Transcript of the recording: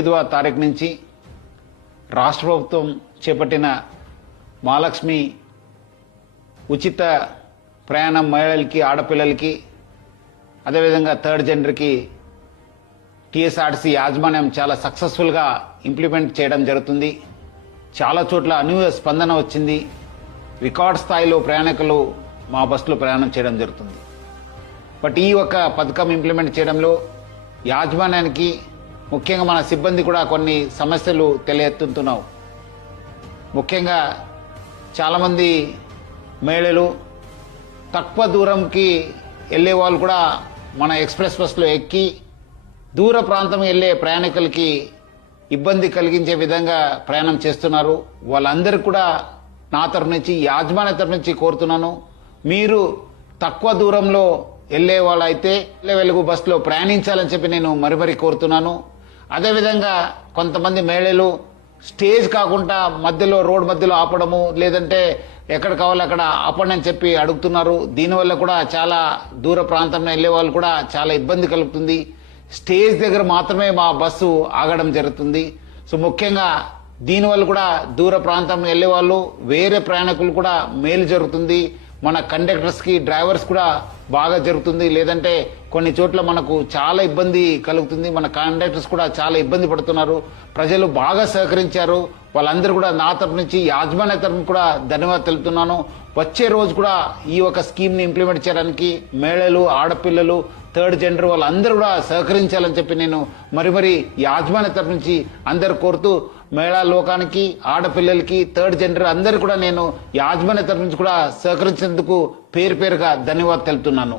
9వ తారీఖు నుంచి రాష్ట్ర ప్రభుత్వం చేపట్టిన మహాలక్ష్మి ఉచిత ప్రయాణం మహిళలకి, ఆడపిల్లలకి, అదేవిధంగా థర్డ్ జెండర్కి టీఎస్ఆర్టీసీ యాజమాన్యం చాలా సక్సెస్ఫుల్గా ఇంప్లిమెంట్ చేయడం జరుగుతుంది. చాలా చోట్ల అనూహ్య స్పందన వచ్చింది. రికార్డ్ స్థాయిలో ప్రయాణికులు మా బస్సులో ప్రయాణం చేయడం జరుగుతుంది. బట్ ఈ ఒక పథకం ఇంప్లిమెంట్ చేయడంలో యాజమాన్యానికి, ముఖ్యంగా మన సిబ్బంది కూడా కొన్ని సమస్యలు తెలియెత్తుతున్నావు. ముఖ్యంగా చాలామంది మహిళలు తక్కువ దూరంకి వెళ్ళే వాళ్ళు కూడా మన ఎక్స్ప్రెస్ బస్సులో ఎక్కి దూర ప్రాంతం వెళ్ళే ప్రయాణికులకి ఇబ్బంది కలిగించే విధంగా ప్రయాణం చేస్తున్నారు. వాళ్ళందరికీ కూడా నా తరఫు నుంచి, యాజమాన్య తరఫు నుంచి కోరుతున్నాను, మీరు తక్కువ దూరంలో వెళ్ళే వాళ్ళైతే వెలుగు బస్సులో ప్రయాణించాలని చెప్పి నేను మరీ కోరుతున్నాను. అదేవిధంగా కొంతమంది మహిళలు స్టేజ్ కాకుండా మధ్యలో, రోడ్ మధ్యలో ఆపడము, లేదంటే ఎక్కడ కావాలో అక్కడ ఆపండి అని చెప్పి అడుగుతున్నారు. దీనివల్ల కూడా చాలా దూర ప్రాంతంలో వెళ్ళే వాళ్ళు కూడా చాలా ఇబ్బంది కలుగుతుంది. స్టేజ్ దగ్గర మాత్రమే మా బస్సు ఆగడం జరుగుతుంది. సో ముఖ్యంగా దీనివల్ల కూడా దూర ప్రాంతం వెళ్ళే వాళ్ళు, వేరే ప్రయాణికులు కూడా మేలు జరుగుతుంది. మన కండక్టర్స్ కి, డ్రైవర్స్ కూడా బాగా జరుగుతుంది. లేదంటే కొన్ని చోట్ల మనకు చాలా ఇబ్బంది కలుగుతుంది. మన కండక్టర్స్ కూడా చాలా ఇబ్బంది పడుతున్నారు. ప్రజలు బాగా సహకరించారు. వాళ్ళందరూ కూడా నా తరపు నుంచి, యాజమాన్య తరపు కూడా ధన్యవాదాలు తెలుపుతున్నాను. వచ్చే రోజు కూడా ఈ ఒక స్కీమ్ ని ఇంప్లిమెంట్ చేయడానికి మహిళలు, ఆడపిల్లలు, థర్డ్ జెండర్ వాళ్ళందరూ కూడా సహకరించాలని చెప్పి నేను మరీ యాజమాన్య తరపు నుంచి అందరు కోరుతూ, మహిళా లోకానికి, ఆడపిల్లలకి, థర్డ్ జెండర్ అందరు కూడా నేను యాజమాన్య తరపు నుంచి కూడా సహకరించేందుకు పేరుగా ధన్యవాదాలు తెలుపుతున్నాను.